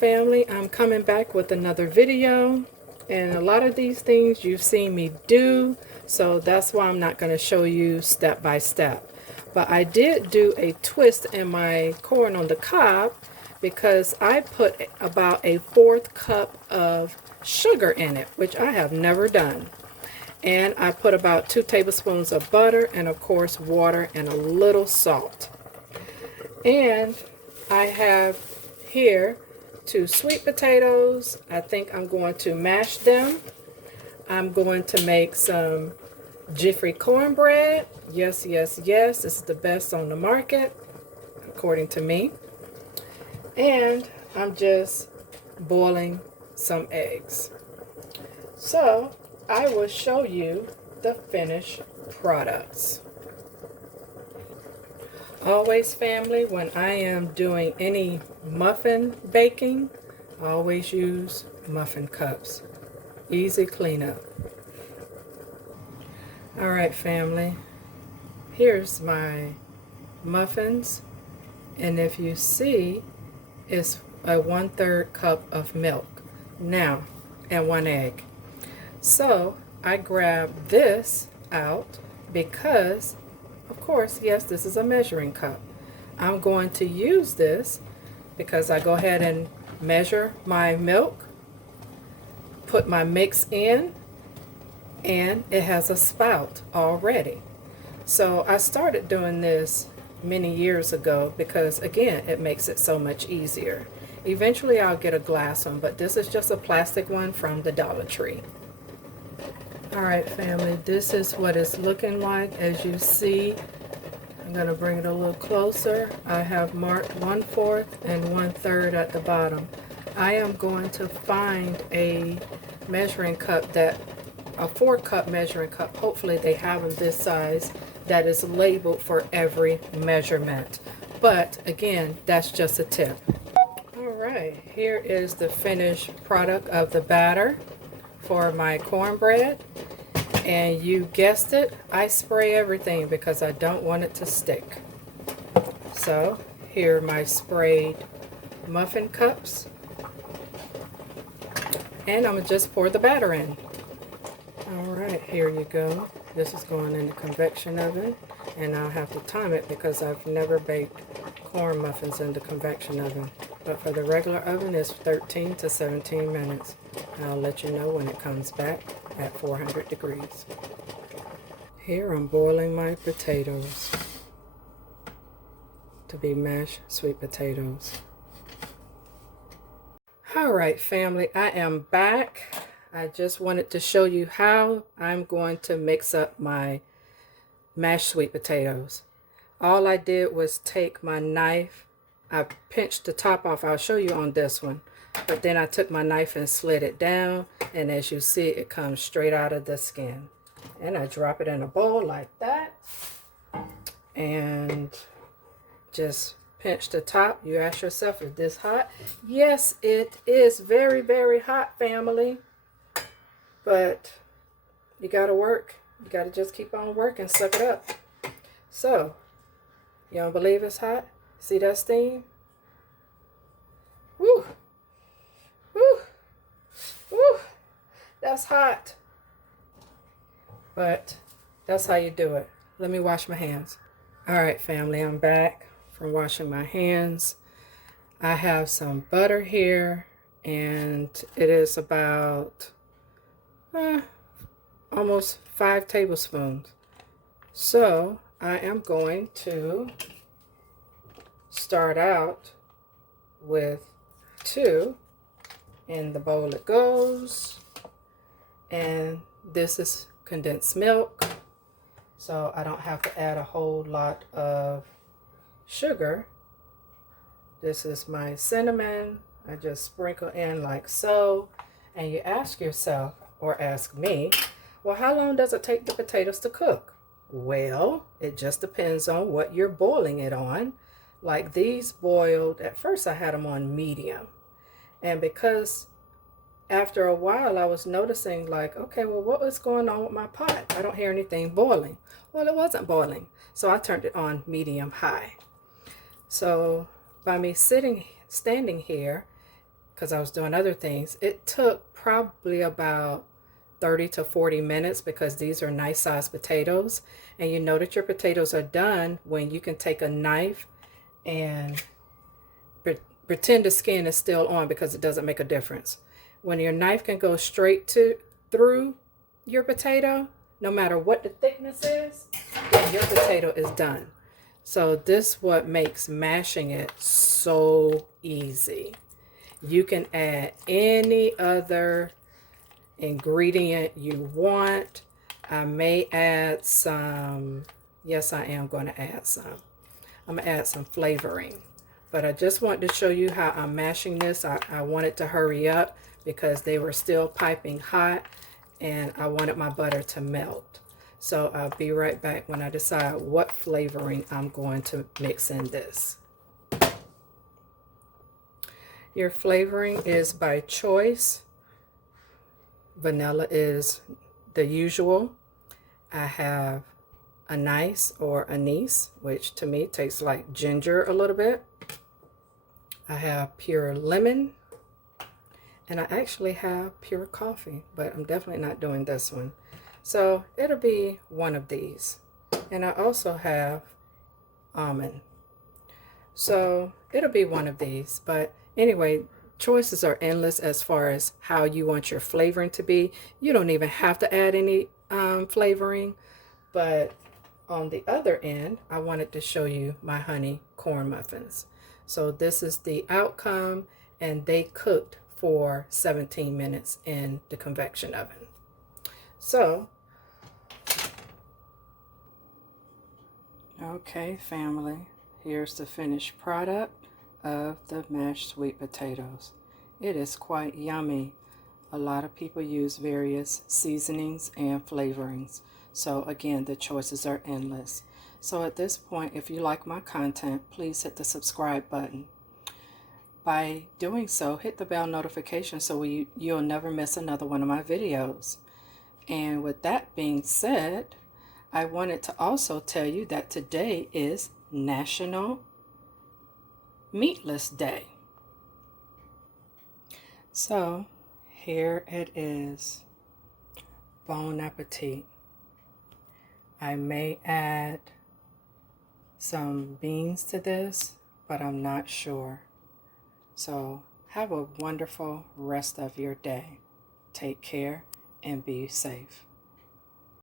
family, I'm coming back with another video, and a lot of these things you've seen me do, so that's why I'm not going to show you step by step. But I did do a twist in my corn on the cob because I put about a 1/4 cup of sugar in it, which I have never done. And I put about 2 tablespoons of butter and of course water and a little salt. And I have here 2 sweet potatoes. I think I'm going to mash them. I'm going to make some Jiffy cornbread. Yes, yes, yes. This is the best on the market, according to me. And I'm just boiling some eggs. So I will show you the finished products. Always, family, when I am doing any muffin baking, I always use muffin cups. Easy cleanup. Alright, family, here's my muffins, and if you see, it's a 1/3 cup of milk now and 1 egg. So I grabbed this out because, of course, yes, this is a measuring cup. I'm going to use this because I go ahead and measure my milk, put my mix in, and it has a spout already. So I started doing this many years ago because, again, it makes it so much easier. Eventually I'll get a glass one, but this is just a plastic one from the Dollar Tree. Alright, family, this is what it's looking like. As you see, I'm going to bring it a little closer. I have marked 1/4 and 1/3 at the bottom. I am going to find a measuring cup that, a 4-cup measuring cup, hopefully they have them this size, that is labeled for every measurement. But again, that's just a tip. Alright, here is the finished product of the batter for my cornbread. And you guessed it, I spray everything because I don't want it to stick. So here are my sprayed muffin cups. And I'm going to just pour the batter in. Alright, here you go. This is going in the convection oven, and I'll have to time it because I've never baked corn muffins in the convection oven. But for the regular oven, it's 13 to 17 minutes. I'll let you know when it comes back at 400 degrees. Here I'm boiling my potatoes to be mashed sweet potatoes. Alright, family, I am back. I just wanted to show you how I'm going to mix up my mashed sweet potatoes. All I did was take my knife, I pinched the top off, I'll show you on this one, but then I took my knife and slid it down, and as you see, it comes straight out of the skin. And I drop it in a bowl like that, and just pinch the top. You ask yourself, is this hot? Yes, it is very, very hot, family. But you gotta work. You gotta just keep on working, suck it up. So, you don't believe it's hot? See that steam? Woo! Woo! Woo! That's hot. But that's how you do it. Let me wash my hands. Alright, family, I'm back from washing my hands. I have some butter here, and it is about almost 5 tablespoons. So I am going to start out with 2. In the bowl it goes. And this is condensed milk, so I don't have to add a whole lot of sugar. This is my cinnamon. I just sprinkle in like so. And you ask yourself, or ask me, well, how long does it take the potatoes to cook? Well, it just depends on what you're boiling it on. Like these boiled, at first I had them on medium. And because after a while I was noticing like, okay, well, what was going on with my pot? I don't hear anything boiling. Well, it wasn't boiling. So I turned it on medium high. So by me standing here, because I was doing other things. It took probably about 30 to 40 minutes because these are nice sized potatoes. And you know that your potatoes are done when you can take a knife and pretend the skin is still on, because it doesn't make a difference. When your knife can go straight through your potato, no matter what the thickness is, then your potato is done. So this what makes mashing it so easy. You can add any other ingredient you want. I may add some, yes, I am going to add some. I'm going to add some flavoring. But I just wanted to show you how I'm mashing this. I wanted to hurry up because they were still piping hot and I wanted my butter to melt. So I'll be right back when I decide what flavoring I'm going to mix in this. Your flavoring is by choice. Vanilla is the usual. I have anise or anise, which to me tastes like ginger a little bit. I have pure lemon, and I actually have pure coffee, but I'm definitely not doing this one. So it'll be one of these. And I also have almond. So it'll be one of these. But anyway, choices are endless as far as how you want your flavoring to be. You don't even have to add any flavoring. But on the other end, I wanted to show you my honey corn muffins. So this is the outcome, and they cooked for 17 minutes in the convection oven. So, okay, family, here's the finished product of the mashed sweet potatoes. It is quite yummy. A lot of people use various seasonings and flavorings. So again, the choices are endless. So at this point, if you like my content, please hit the subscribe button. By doing so, hit the bell notification so you'll never miss another one of my videos. And with that being said, I wanted to also tell you that today is National Meatless Day. So here it is. Bon appetit. I may add some beans to this, but I'm not sure. So have a wonderful rest of your day. Take care and be safe.